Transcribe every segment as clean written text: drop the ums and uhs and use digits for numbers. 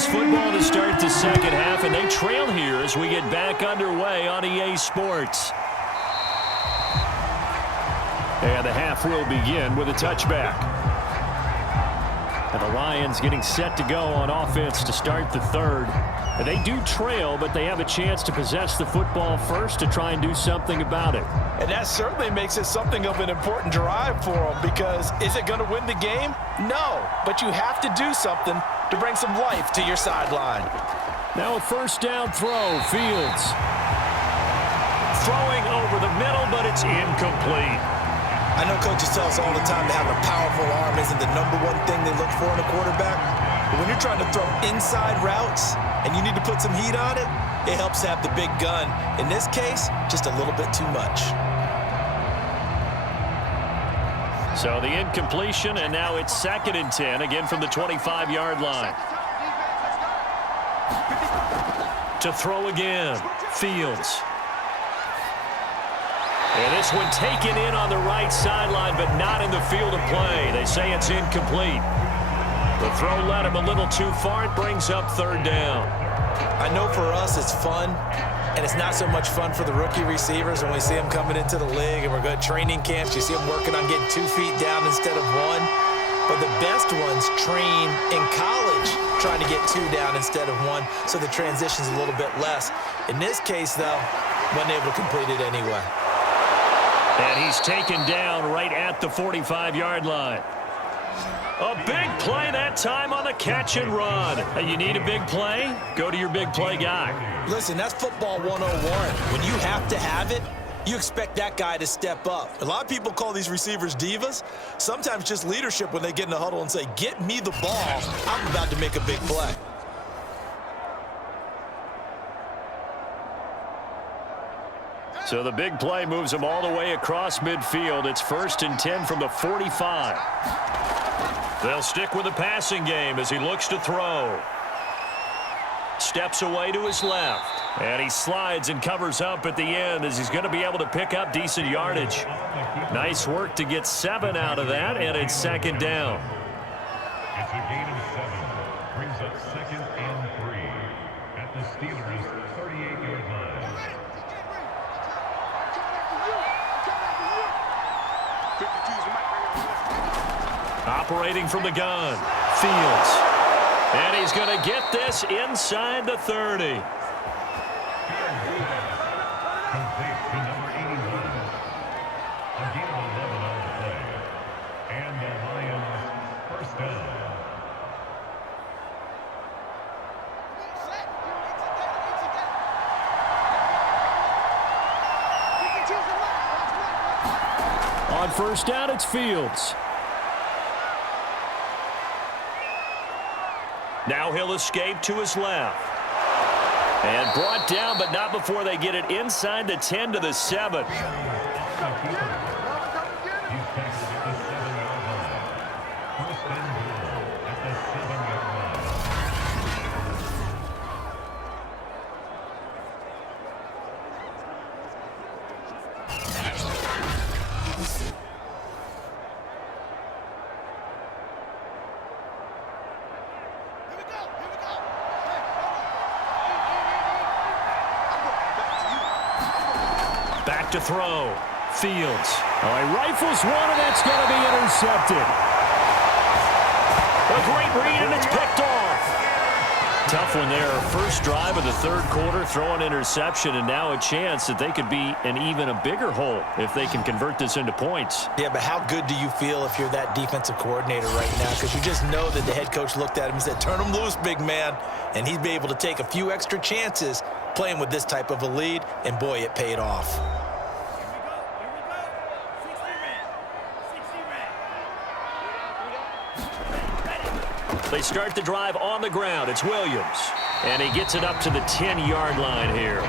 Lions football to start the second half, and they trail here as we get back underway on EA Sports. And the half will begin with a touchback. And the Lions getting set to go on offense to start the third. And they do trail, but they have a chance to possess the football first to try and do something about it. And that certainly makes it something of an important drive for them, because is it going to win the game? No, but you have to do something to bring some life to your sideline. Now a first down throw, Fields. Throwing over the middle, but it's incomplete. I know coaches tell us all the time that having a powerful arm isn't the #1 thing they look for in a quarterback. But when you're trying to throw inside routes and you need to put some heat on it, it helps to have the big gun. In this case, just a little bit too much. So the incompletion, and now it's 2nd and 10, again from the 25-yard line. To throw again, Fields. And this one taken in on the right sideline, but not in the field of play. They say it's incomplete. The throw led him a little too far. It brings up 3rd down. I know for us it's fun, and it's not so much fun for the rookie receivers when we see them coming into the league and we're going to training camps. You see them working on getting 2 feet down instead of 1. But the best ones train in college trying to get 2 down instead of 1, so the transition's a little bit less. In this case, though, wasn't able to complete it anyway. And he's taken down right at the 45-yard line. A big play that time on the catch and run. Hey, you need a big play? Go to your big play guy. Listen, that's football 101. When you have to have it, you expect that guy to step up. A lot of people call these receivers divas. Sometimes just leadership when they get in the huddle and say, get me the ball. I'm about to make a big play. So the big play moves him all the way across midfield. It's 1st and 10 from the 45. They'll stick with the passing game as he looks to throw. Steps away to his left. And he slides and covers up at the end as he's going to be able to pick up decent yardage. Nice work to get 7 out of that, and it's 2nd down. It's a gain of 7. Brings up 2nd and 3 at the Steelers' 38-yard line. Operating from the gun, Fields. And he's going to get this inside the 30. Complete to number 81. A gain of 11 on the play. And the Lions first down. On first down, it's Fields. Now he'll escape to his left. And brought down, but not before they get it inside the 10 to the 7. He's tackled at the 7-yard line. First and goal at the 7-yard line. Back to throw. Fields. Oh, he rifles one, and that's going to be intercepted. A great read, and it's picked off. Tough one there. First drive of the 3rd quarter, throw an interception, and now a chance that they could be in even a bigger hole if they can convert this into points. Yeah, but how good do you feel if you're that defensive coordinator right now? Because you just know that the head coach looked at him and said, turn him loose, big man. And he'd be able to take a few extra chances playing with this type of a lead, and boy, it paid off. They start the drive on the ground. It's Williams. And he gets it up to the 10-yard line here.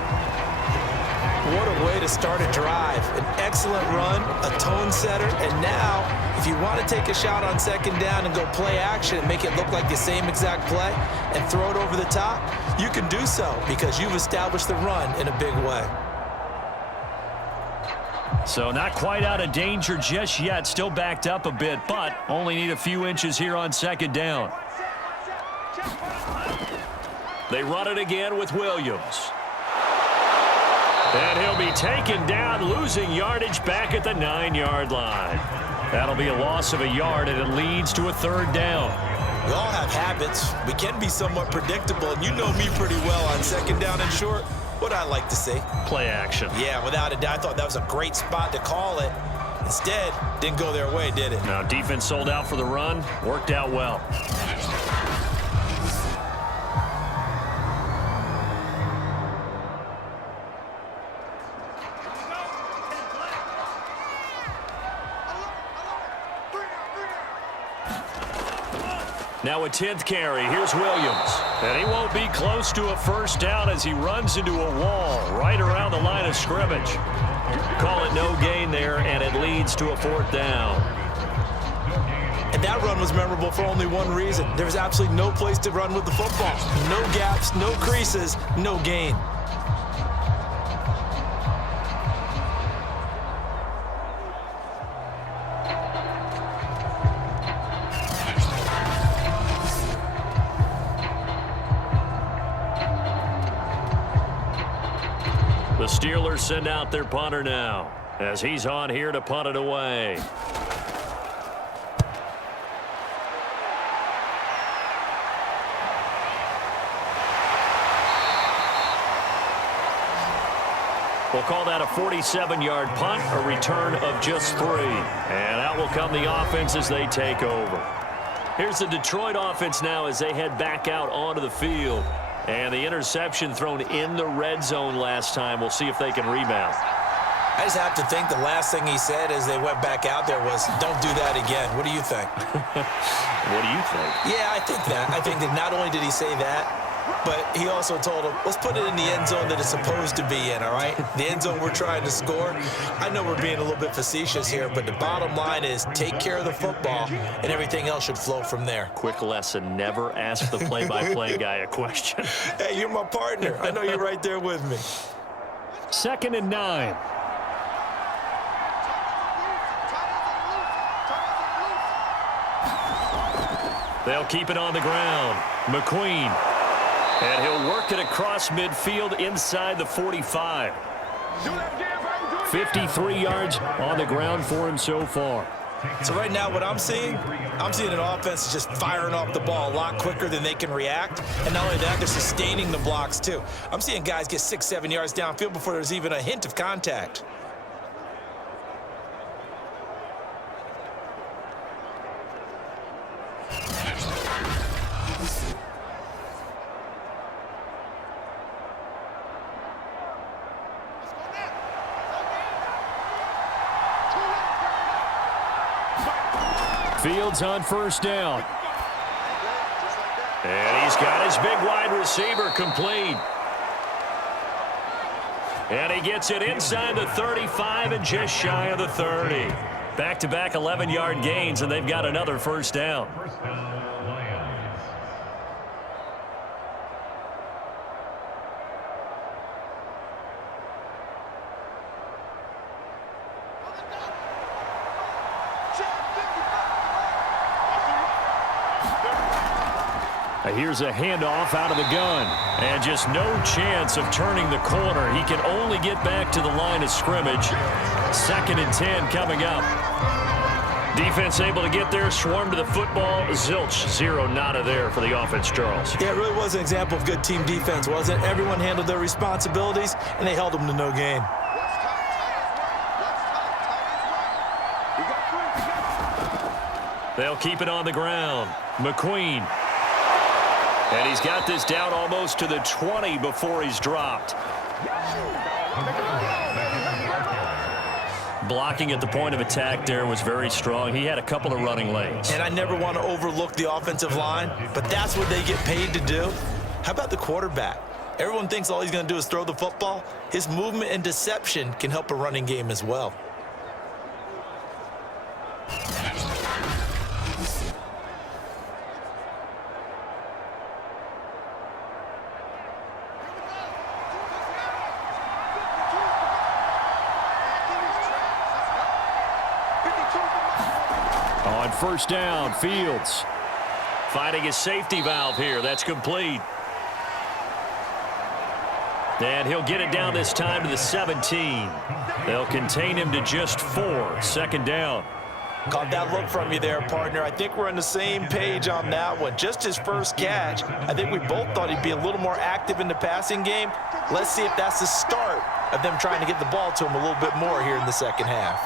What a way to start a drive. An excellent run, a tone setter, and now, if you want to take a shot on 2nd down and go play action and make it look like the same exact play and throw it over the top, you can do so because you've established the run in a big way. So not quite out of danger just yet. Still backed up a bit, but only need a few inches here on 2nd down. They run it again with Williams. And he'll be taken down, losing yardage back at the 9-yard line. That'll be a loss of a yard, and it leads to a 3rd down. We all have habits. We can be somewhat predictable, and you know me pretty well on 2nd down and short. What I like to see. Play action. Yeah, without a doubt. I thought that was a great spot to call it. Instead, didn't go their way, did it? Now, defense sold out for the run. Worked out well. Now a 10th carry. Here's Williams. And he won't be close to a 1st down as he runs into a wall right around the line of scrimmage. Call it no gain there, and it leads to a 4th down. And that run was memorable for only one reason. There was absolutely no place to run with the football. No gaps, no creases, no gain. The Steelers send out their punter now as he's on here to punt it away. We'll call that a 47-yard punt, a return of just 3. And out will come the offense as they take over. Here's the Detroit offense now as they head back out onto the field. And the interception thrown in the red zone last time. We'll see if they can rebound. I just have to think the last thing he said as they went back out there was, don't do that again. What do you think? What do you think? Yeah, I think that. I think that not only did he say that, but he also told him, let's put it in the end zone that it's supposed to be in, all right? The end zone we're trying to score. I know we're being a little bit facetious here, but the bottom line is take care of the football, and everything else should flow from there. Quick lesson, never ask the play-by-play guy a question. Hey, you're my partner. I know you're right there with me. 2nd and 9. They'll keep it on the ground. McQueen. And he'll work it across midfield inside the 45. 53 yards on the ground for him so far. So right now what I'm seeing an offense just firing off the ball a lot quicker than they can react. And not only that, they're sustaining the blocks too. I'm seeing guys get 6-7 yards downfield before there's even a hint of contact. Fields on 1st down. And he's got his big wide receiver complete. And he gets it inside the 35 and just shy of the 30. Back-to-back 11-yard gains, and they've got another 1st down. First down, Lions. Here's a handoff out of the gun. And just no chance of turning the corner. He can only get back to the line of scrimmage. 2nd and 10 coming up. Defense able to get there, swarm to the football. Zilch, 0 nada there for the offense, Charles. Yeah, it really was an example of good team defense, wasn't it? Everyone handled their responsibilities, and they held them to no gain. They'll keep it on the ground. McQueen. And he's got this down almost to the 20 before he's dropped. Blocking at the point of attack there was very strong. He had a couple of running lanes. And I never want to overlook the offensive line, but that's what they get paid to do. How about the quarterback? Everyone thinks all he's going to do is throw the football. His movement and deception can help a running game as well. On 1st down, Fields finding his safety valve here. That's complete. And he'll get it down this time to the 17. They'll contain him to just 4. Second down. Caught that look from you there, partner. I think we're on the same page on that one. Just his first catch. I think we both thought he'd be a little more active in the passing game. Let's see if that's the start of them trying to get the ball to him a little bit more here in the second half.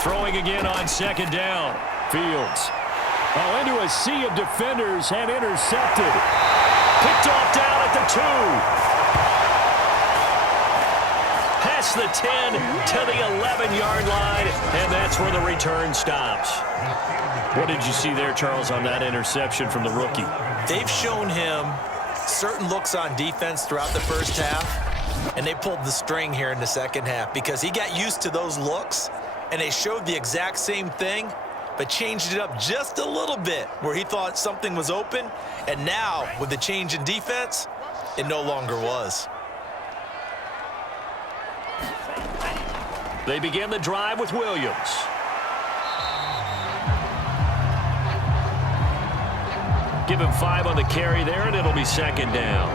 Throwing again on second down. Fields. Oh, into a sea of defenders and intercepted. Picked off down at the 2. Past the 10 to the 11-yard line, and that's where the return stops. What did you see there, Charles, on that interception from the rookie? They've shown him certain looks on defense throughout the first half, and they pulled the string here in the second half because he got used to those looks, and they showed the exact same thing, but changed it up just a little bit where he thought something was open, and now with the change in defense, it no longer was. They begin the drive with Williams. Give him 5 on the carry there, and it'll be second down.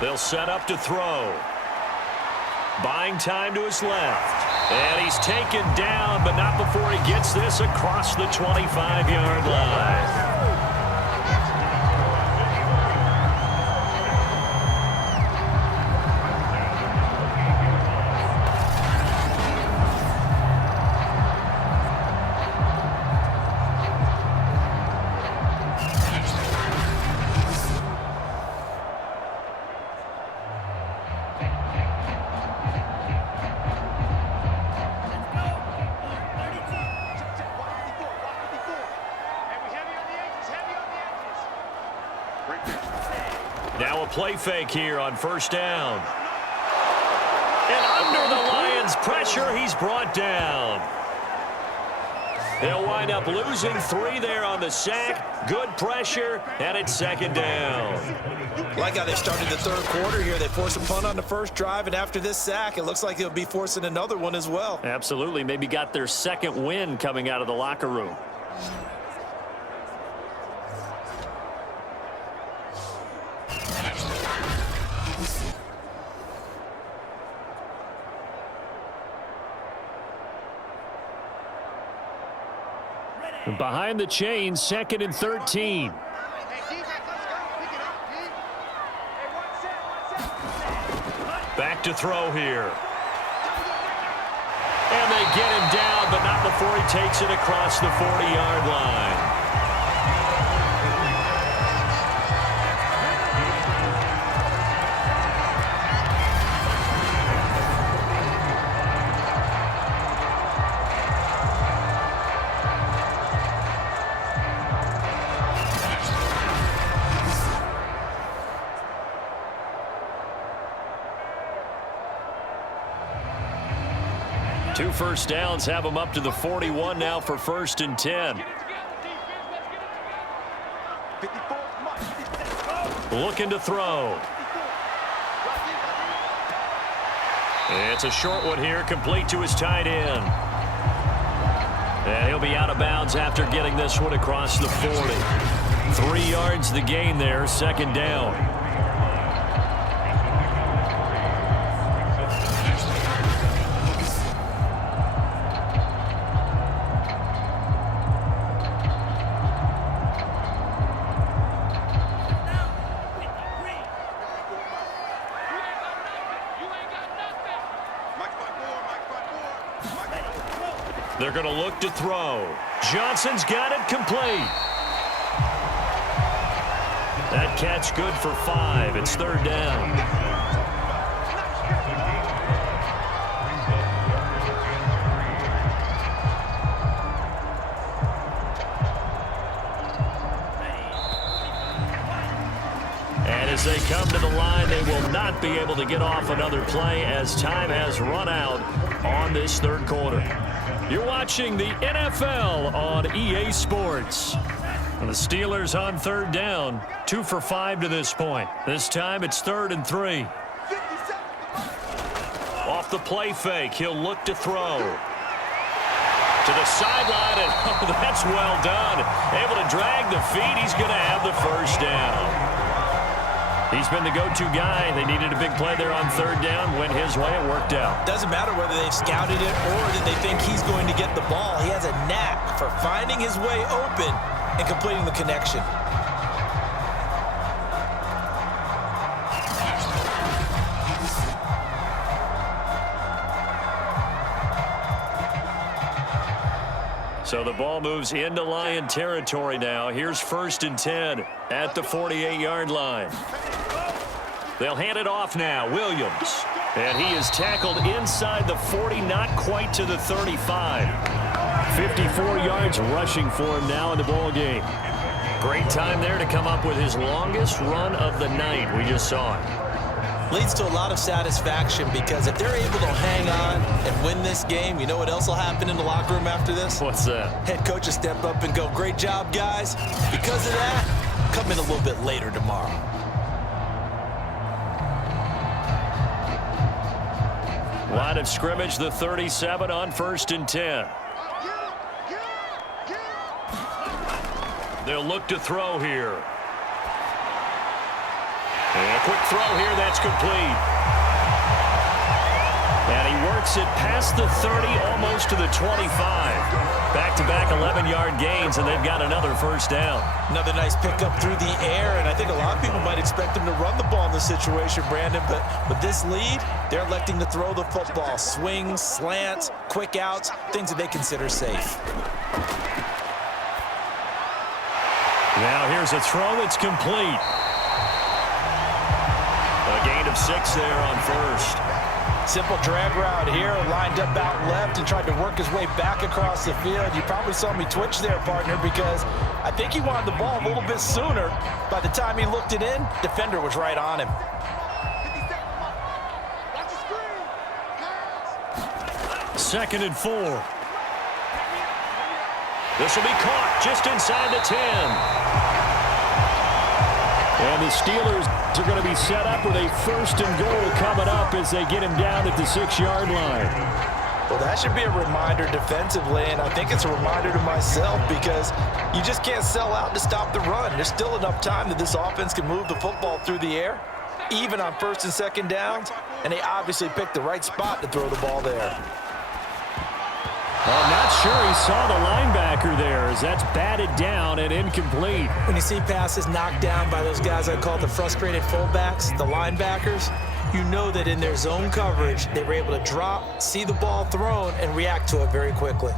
They'll set up to throw. Buying time to his left. And he's taken down, but not before he gets this across the 25-yard line. Now a play fake here on first down. And under the Lions' pressure, he's brought down. They'll wind up losing 3 there on the sack. Good pressure, and it's second down. Like how they started the third quarter here. They forced a punt on the first drive, and after this sack, it looks like they'll be forcing another one as well. Absolutely. Maybe got their second win coming out of the locker room. Behind the chains, 2nd and 13. Back to throw here. And they get him down, but not before he takes it across the 40-yard line. Two first downs have him up to the 41 now for 1st and 10. Looking to throw. It's a short one here, complete to his tight end. And he'll be out of bounds after getting this one across the 40. 3 yards the gain there, second down. They're going to look to throw. Johnson's got it complete. That catch good for 5. It's 3rd down. And as they come to the line, they will not be able to get off another play as time has run out on this 3rd quarter. You're watching the NFL on EA Sports. And the Steelers on third down, 2 for 5 to this point. This time it's 3rd and 3. Off the play fake, he'll look to throw. To the sideline, and oh, that's well done. Able to drag the feet. He's going to have the first down. He's been the go-to guy. They needed a big play there on third down. Went his way. It worked out. Doesn't matter whether they've scouted it or that they think he's going to get the ball. He has a knack for finding his way open and completing the connection. So the ball moves into Lion territory now. Here's 1st and 10 at the 48-yard line. They'll hand it off now. Williams. And he is tackled inside the 40, not quite to the 35. 54 yards rushing for him now in the ball game. Great time there to come up with his longest run of the night. We just saw it. Leads to a lot of satisfaction because if they're able to hang on and win this game, you know what else will happen in the locker room after this? What's that? Head coach will step up and go, great job, guys. Because of that, come in a little bit later tomorrow. Line of scrimmage, the 37 on 1st and 10. They'll look to throw here. And a quick throw here, that's complete. And he works it past the 30, almost to the 25. Back-to-back 11-yard gains, and they've got another first down. Another nice pickup through the air, and I think a lot of people might expect him to run the ball in this situation, Brandon, but with this lead, they're electing to throw the football. Swings, slants, quick outs, things that they consider safe. Now here's a throw that's complete. A gain of 6 there on 1st. Simple drag route here, lined up out left and tried to work his way back across the field. You probably saw me twitch there, partner, because I think he wanted the ball a little bit sooner. By the time he looked it in, defender was right on him. Second and 4. This will be caught just inside the 10. And the Steelers are going to be set up with a 1st and goal coming up as they get him down at the 6-yard line. Well, that should be a reminder defensively, and I think it's a reminder to myself because you just can't sell out to stop the run. There's still enough time that this offense can move the football through the air, even on 1st and 2nd downs, and they obviously picked the right spot to throw the ball there. I'm not sure he saw the linebacker there as that's batted down and incomplete. When you see passes knocked down by those guys I call the frustrated fullbacks, the linebackers, you know that in their zone coverage, they were able to drop, see the ball thrown, and react to it very quickly.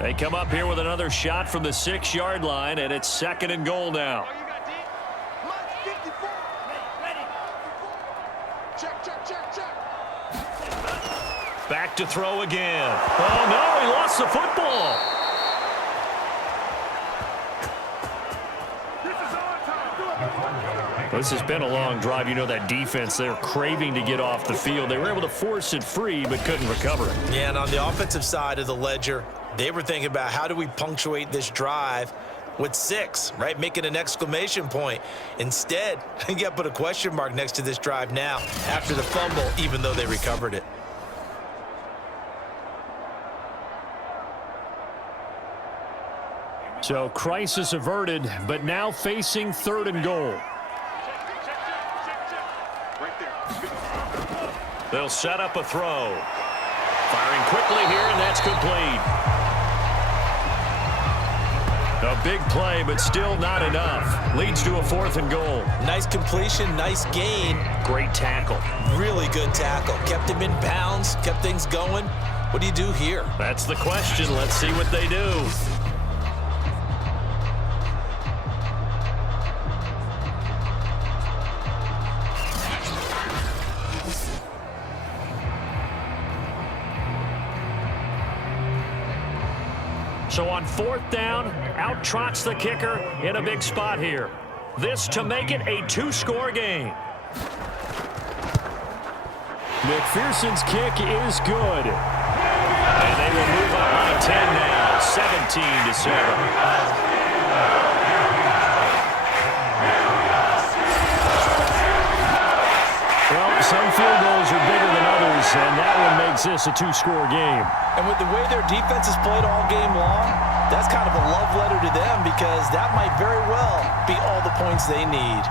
They come up here with another shot from the 6-yard line, and it's 2nd and goal now. Back to throw again. Oh, no, he lost the football. This has been a long drive. You know that defense, they're craving to get off the field. They were able to force it free, but couldn't recover it. Yeah, and on the offensive side of the ledger, they were thinking about how do we punctuate this drive with 6, right? Making an exclamation point. Instead, you got to put a question mark next to this drive now after the fumble, even though they recovered it. So crisis averted, but now facing 3rd and goal. They'll set up a throw. Firing quickly here, and that's complete. A big play, but still not enough. Leads to a 4th and goal. Nice completion, nice gain. Great tackle. Really good tackle. Kept him in bounds, kept things going. What do you do here? That's the question. Let's see what they do. So on 4th down, out trots the kicker in a big spot here. This to make it a 2-score game. McPherson's kick is good. And they will move up by 10 now, 17-7. Well, some field goals are bigger than others, and that one makes this a two-score game. And with the way their defense has played all game long, that's kind of a love letter to them because that might very well be all the points they need.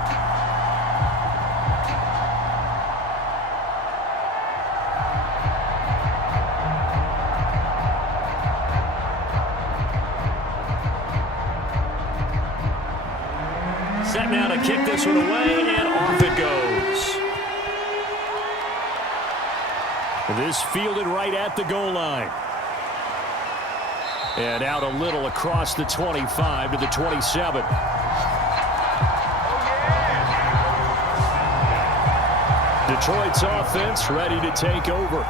Set now to kick this one away, and off it goes. This fielded right at the goal line. And out a little across the 25 to the 27. Detroit's offense ready to take over.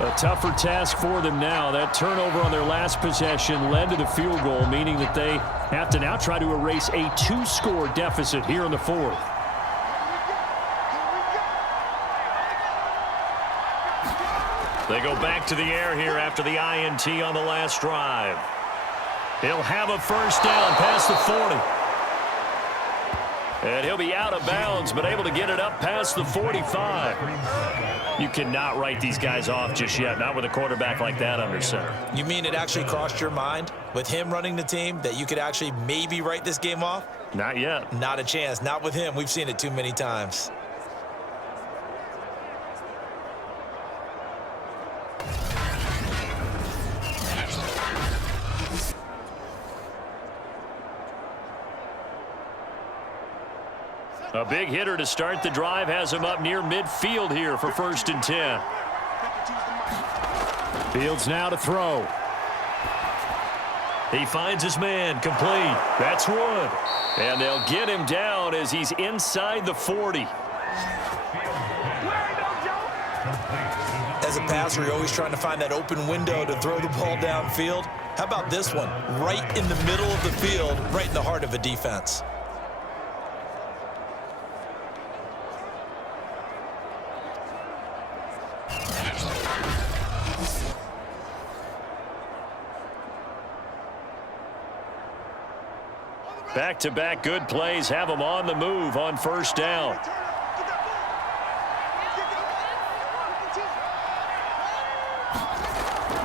A tougher task for them now. That turnover on their last possession led to the field goal, meaning that they have to now try to erase a two-score deficit here in the fourth. They go back to the air here after the INT on the last drive. He'll have a first down past the 40. And he'll be out of bounds, but able to get it up past the 45. You cannot write these guys off just yet, not with a quarterback like that under center. You mean it actually crossed your mind with him running the team that you could actually maybe write this game off? Not yet. Not a chance. Not with him. We've seen it too many times. A big hitter to start the drive has him up near midfield here for 1st and 10. Fields now to throw. He finds his man, complete. That's Wood. And they'll get him down as he's inside the 40. As a passer, you're always trying to find that open window to throw the ball downfield. How about this one? Right in the middle of the field, right in the heart of a defense. Back-to-back good plays have him on the move on 1st down.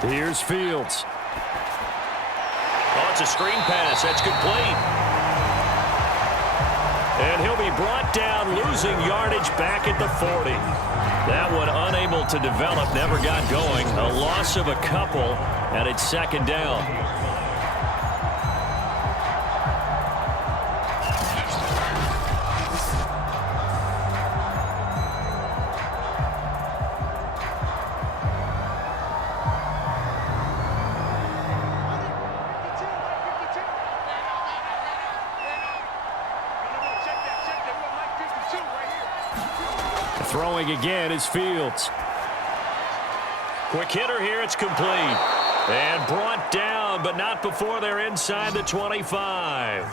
Here's Fields. Oh, it's a screen pass. That's complete. And he'll be brought down, losing yardage back at the 40. That one unable to develop, never got going. A loss of a couple, and it's 2nd down. Throwing again is Fields. Quick hitter here, it's complete. And brought down, but not before they're inside the 25.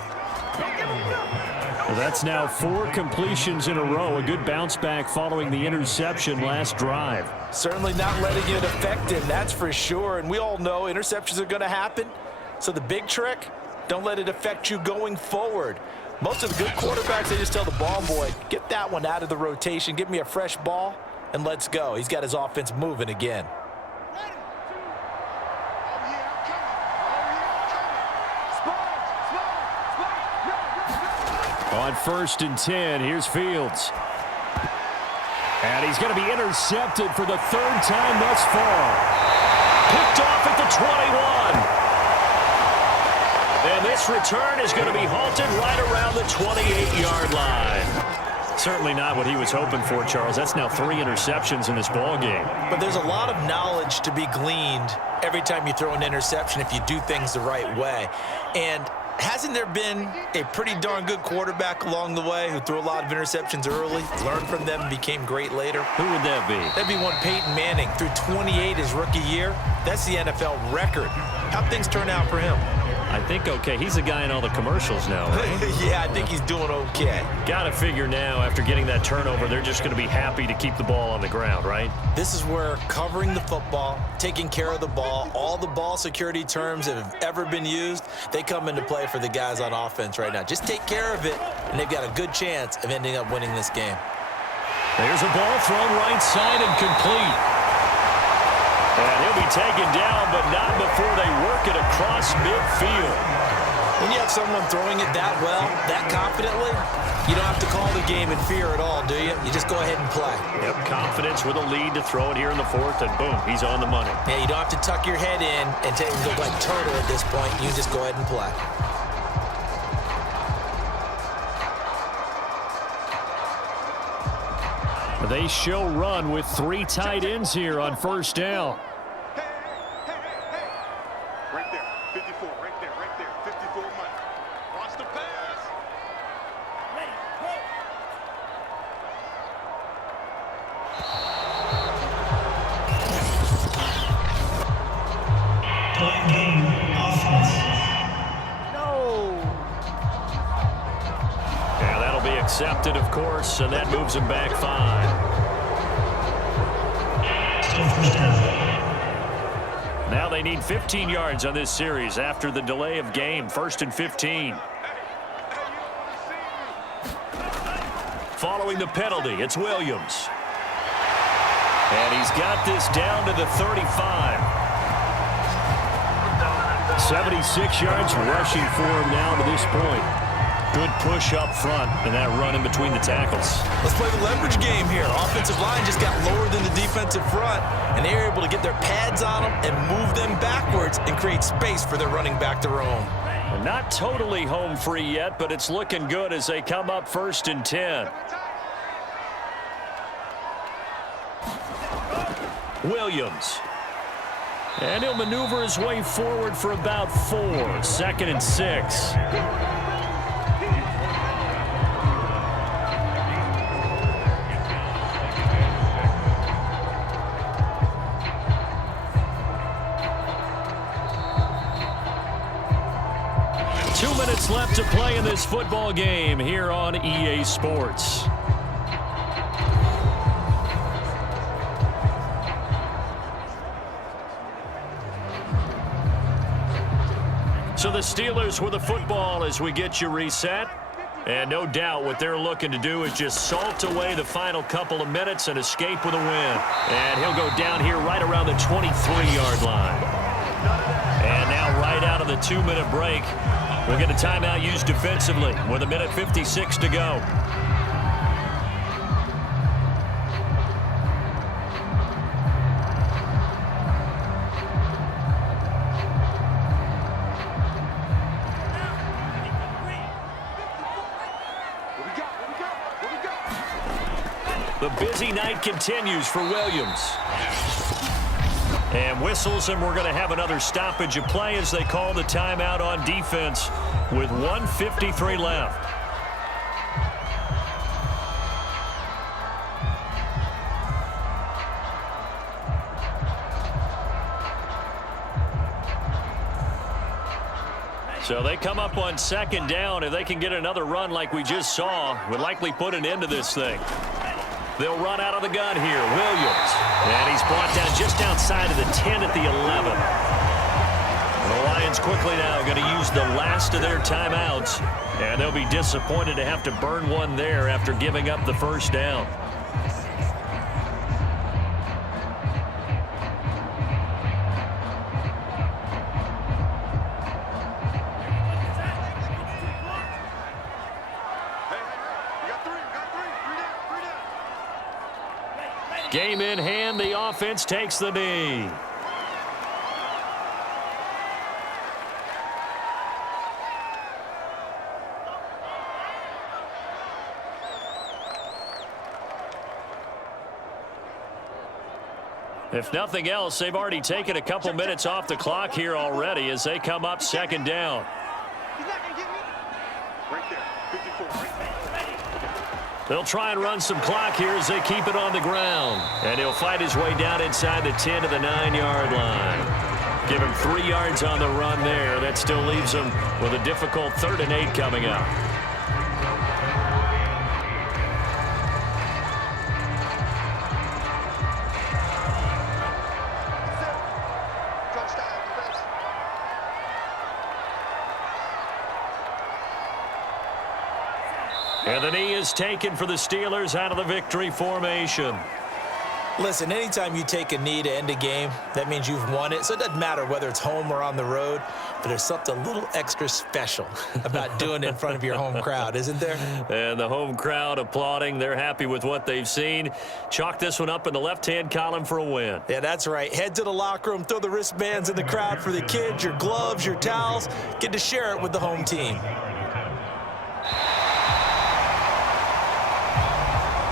Well, that's now 4 completions in a row. A good bounce back following the interception last drive. Certainly not letting it affect him, that's for sure. And we all know interceptions are going to happen. So the big trick, don't let it affect you going forward. Most of the good quarterbacks, they just tell the ball boy, get that one out of the rotation, give me a fresh ball, and let's go. He's got his offense moving again. On 1st and 10, here's Fields. And he's going to be intercepted for the 3rd time thus far. Picked off at the 21. And this return is going to be halted right around the 28-yard line. Certainly not what he was hoping for, Charles. That's now 3 interceptions in this ball game. But there's a lot of knowledge to be gleaned every time you throw an interception if you do things the right way. And hasn't there been a pretty darn good quarterback along the way who threw a lot of interceptions early, learned from them, and became great later? Who would that be? That'd be one Peyton Manning. Threw 28 his rookie year. That's the NFL record. How'd things turn out for him? I think okay. He's the guy in all the commercials now, right? Yeah, I think he's doing okay. Got to figure now, after getting that turnover, they're just going to be happy to keep the ball on the ground, right? This is where covering the football, taking care of the ball, all the ball security terms that have ever been used, they come into play for the guys on offense right now. Just take care of it, and they've got a good chance of ending up winning this game. There's a ball thrown right side and complete. And he'll be taken down, but not before they work it across midfield. When you have someone throwing it that well, that confidently, you don't have to call the game in fear at all, do you? You just go ahead and play. Yep, confidence with a lead to throw it here in the fourth, and boom, he's on the money. Yeah, you don't have to tuck your head in and go like turtle at this point. You just go ahead and play. They show run with 3 tight ends here on first down. Right there, 54, right there, 54 money. Watch the pass. Ready, go. Yeah, that'll be accepted, of course, and that moves him back 5. Now they need 15 yards on this series after the delay of game. 1st and 15. Following the penalty, it's Williams. And he's got this down to the 35. 76 yards rushing for him now to this point. Good push up front and that run in between the tackles. Let's play the leverage game here. Offensive line just got lower than the defensive front, and they were able to get their pads on them and move them backwards and create space for their running back to roam. Well, not totally home free yet, but it's looking good as they come up 1st and 10. Williams. And he'll maneuver his way forward for about 4. 2nd and 6. Left to play in this football game here on EA Sports. So the Steelers with the football as we get you reset. And no doubt what they're looking to do is just salt away the final couple of minutes and escape with a win. And he'll go down here right around the 23-yard line. And now right out of the 2-minute break, we'll get a timeout used defensively with 1:56 to go. The busy night continues for Williams. And whistles, and we're going to have another stoppage of play as they call the timeout on defense with 1:53 left. So they come up on 2nd down. If they can get another run like we just saw, would likely put an end to this thing. They'll run out of the gun here. Williams. And he's brought down just outside of the 10 at the 11. And the Lions quickly now going to use the last of their timeouts. And they'll be disappointed to have to burn one there after giving up the 1st down. Game in hand, the offense takes the knee. If nothing else, they've already taken a couple minutes off the clock here already as they come up 2nd down. They'll try and run some clock here as they keep it on the ground. And he'll fight his way down inside the 10 to the 9-yard line. Give him 3 yards on the run there. That still leaves him with a difficult 3rd and 8 coming up. And the knee is taken for the Steelers out of the victory formation. Listen, anytime you take a knee to end a game, that means you've won it. So it doesn't matter whether it's home or on the road, but there's something a little extra special about doing it in front of your home crowd, isn't there? And the home crowd applauding. They're happy with what they've seen. Chalk this one up in the left-hand column for a win. Yeah, that's right. Head to the locker room, throw the wristbands in the crowd for the kids, your gloves, your towels. Get to share it with the home team.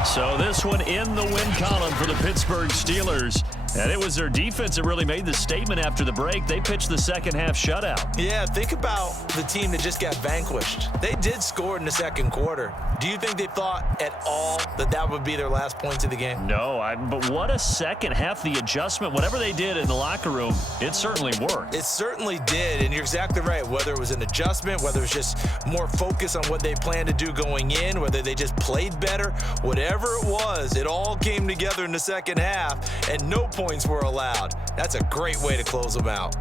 So this one in the win column for the Pittsburgh Steelers. And it was their defense that really made the statement after the break. They pitched the second-half shutout. Yeah, think about the team that just got vanquished. They did score in the second quarter. Do you think they thought at all that that would be their last points of the game? No, but what a second half. The adjustment, whatever they did in the locker room, it certainly worked. It certainly did, and you're exactly right. Whether it was an adjustment, whether it was just more focus on what they planned to do going in, whether they just played better, whatever it was, it all came together in the second half, and no points were allowed. That's a great way to close them out.